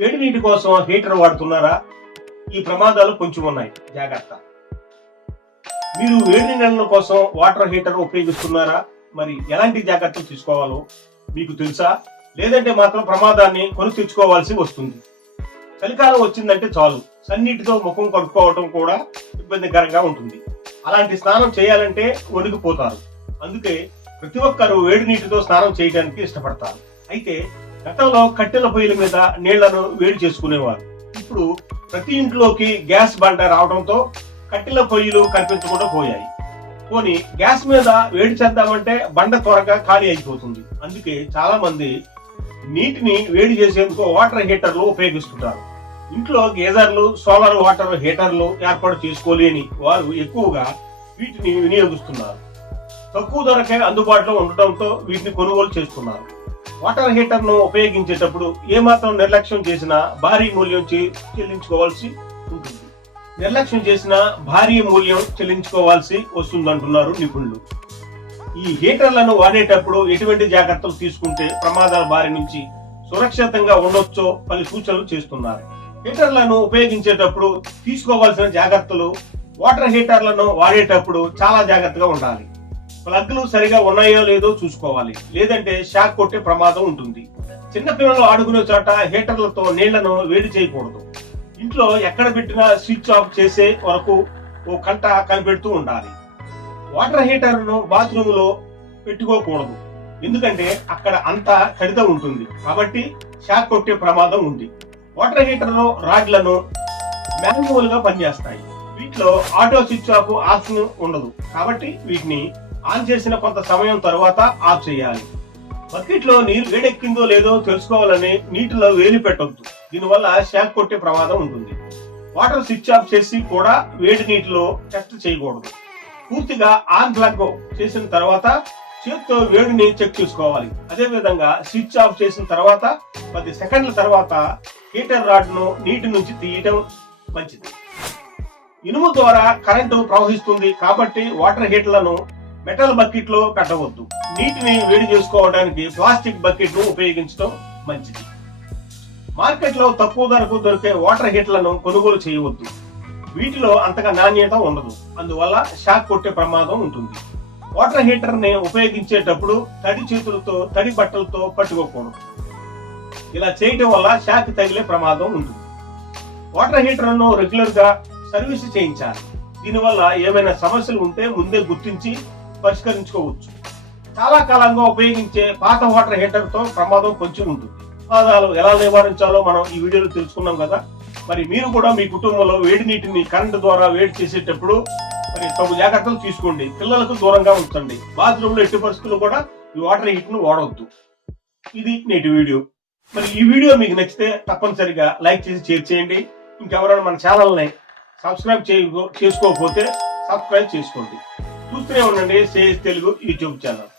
వేడి నీటి కోసం హీటర్ వాడుతున్నారా? ఈ ప్రమాదాలు కొంచెం ఉన్నాయి. జాగ్రత్త. మీరు వేడి నీళ్ళ కోసం వాటర్ హీటర్ ఉపయోగిస్తున్నారా? మరి ఎలాంటి జాగ్రత్తలు తీసుకోవాలో మీకు తెలుసా? లేదంటే మాత్రం ప్రమాదాన్ని కొని తెచ్చుకోవాల్సి వస్తుంది. చలికాలం వచ్చిందంటే చాలు. సన్నీటితో ముఖం కడుక్కోవటం కూడా ఇబ్బందికరంగా ఉంటుంది. అలాంటి స్నానం చేయాలంటే వణికిపోతారు అందుకే ప్రతి ఒక్కరూ వేడి నీటితో స్నానం చేయడానికి ఇష్టపడతారు. అయితే గతంలో కట్టెల పొయ్యిల మీద నీళ్ళను వేడి చేసుకునేవారు. ఇప్పుడు ప్రతి ఇంట్లోకి గ్యాస్ బండ రావడంతో కట్టెల పొయ్యిలు కనిపించకుండా పోయాయి. పోనీ గ్యాస్ మీద వేడి చేద్దామంటే బండ త్వరగా ఖాళీ అయిపోతుంది. అందుకే చాలా మంది నీటిని వేడి చేసేందుకు వాటర్ హీటర్లు ఉపయోగిస్తుంటారు. ఇంట్లో గీజర్లు సోలార్ వాటర్ హీటర్లు ఏర్పాటు చేసుకోలేని వారు ఎక్కువగా వీటిని వినియోగిస్తున్నారు. తక్కువ ధరకే అందుబాటులో ఉండటంతో వీటిని కొనుగోలు చేస్తున్నారు. వాటర్ హీటర్ను ఉపయోగించేటప్పుడు ఏమాత్రం నిర్లక్ష్యం చేసినా భారీ మూల్యం చే- చెల్లించుకోవాల్సి ఉంటుంది. నిర్లక్ష్యం చేసిన భారీ మూల్యం చెల్లించుకోవాల్సి వస్తుందంటున్నారు నిపుణులు. ఈ హీటర్లను వాడేటప్పుడు ఎటువంటి జాగ్రత్తలు తీసుకుంటే ప్రమాదాల బారి నుంచి సురక్షితంగా ఉండొచ్చో పలు సూచనలు చేస్తున్నారు. హీటర్లను ఉపయోగించేటప్పుడు తీసుకోవాల్సిన జాగ్రత్తలు వాటర్ హీటర్లను వాడేటప్పుడు చాలా జాగ్రత్తగా ఉండాలి. ప్లగ్లు సరిగా ఉన్నాయో లేదో చూసుకోవాలి. లేదంటే షాక్ కొట్టే ప్రమాదం ఉంటుంది. చిన్నపిల్లలు ఆడుకునే చోట హీటర్లతో నీళ్ళను వేడి చేయకూడదు. ఇంట్లో ఎక్కడ పెట్టినా స్విచ్ ఆఫ్ చేసే వరకు ఓ కంట కనిపెడుతూ ఉండాలి. వాటర్ హీటర్ను బాత్రూంలో పెట్టుకోకూడదు. ఎందుకంటే అక్కడ అంతా తడిత ఉంటుంది. కాబట్టి షాక్ కొట్టే ప్రమాదం ఉంది. వాటర్ హీటర్ను రాడ్లను మాన్యువల్గా పనిచేస్తాయి. వీటిలో ఆటో స్విచ్ ఆఫ్ ఆప్షన్ ఉండదు. కాబట్టి వీటిని ఆన్ చేసిన కొంత సమయం తర్వాత ఆఫ్ చేయాలి. బకెట్లో నీరు వేడెక్కిందో లేదో తెలుసుకోవాలని నీటిలో వేలి పెట్టొద్దు. దీనివల్ల షాక్ కొట్టే ప్రమాదం ఉంటుంది. వాటర్ స్విచ్ ఆఫ్ చేసి కూడా వేడి నీటిలో టెస్ట్ చేయకూడదు. పూర్తిగా ఆన్ ప్లగ్ చేసిన తర్వాత చేతితో వేడిని చెక్ చేసుకోవాలి. అదే విధంగా స్విచ్ ఆఫ్ చేసిన తర్వాత పది సెకండ్ల తర్వాత హీటర్ రాడ్ను నీటి నుంచి తీయటం మంచిది. ఇనుము ద్వారా కరెంటు ప్రవహిస్తుంది కాబట్టి వాటర్ హీటర్లను మెటల్ బకెట్లో పెట్టవద్దు. నీటిని వేడి చేసుకోవడానికి ప్లాస్టిక్ బకెట్ను ఉపయోగించడం మంచిది. మార్కెట్లో తక్కువ ధరకు దొరికే వాటర్ హీట్లను కొనుగోలు చేయవద్దు. వీటిలో అంతగా నాణ్యత ఉండదు. అందువల్ల షాక్ కొట్టే ప్రమాదం ఉంటుంది. వాటర్ హీటర్ని ఉపయోగించేటప్పుడు తడి చేతులతో తడి బట్టలతో పట్టుకోకూడదు. ఇలా చేయటం వల్ల షాక్ తగిలే ప్రమాదం ఉంటుంది. వాటర్ హీటర్ను రెగ్యులర్గా సర్వీస్ చేయించాలి. దీనివల్ల ఏమైనా సమస్యలు ఉంటే ముందే గుర్తించి పరిష్కరించుకోవచ్చు. చాలా కాలంగా ఉపయోగించే పాత వాటర్ హీటర్తో ప్రమాదం కొంచెం ఉంటుంది. ప్రమాదాలు ఎలా నివారించాలో మనం ఈ వీడియోలో తెలుసుకున్నాం కదా. మరి మీరు కూడా మీ కుటుంబంలో వేడి నీటిని కరెంటు ద్వారా వేడి చేసేటప్పుడు మరి తగు జాగ్రత్తలు తీసుకోండి. పిల్లలకు దూరంగా ఉంచండి. బాత్రూంలో ఎట్టి పరిస్థితుల్లో కూడా ఈ వాటర్ హీటర్ను వాడవద్దు ఇది నేటి వీడియో. మరి ఈ వీడియో మీకు నచ్చితే తప్పనిసరిగా లైక్ చేసి షేర్ చేయండి. ఇంకెవరైనా మన ఛానల్ని సబ్స్క్రైబ్ చేసుకోకపోతే సబ్స్క్రైబ్ చేసుకోండి. చూస్తూనే ఉండండి. సేజ్ తెలుగు యూట్యూబ్ ఛానల్.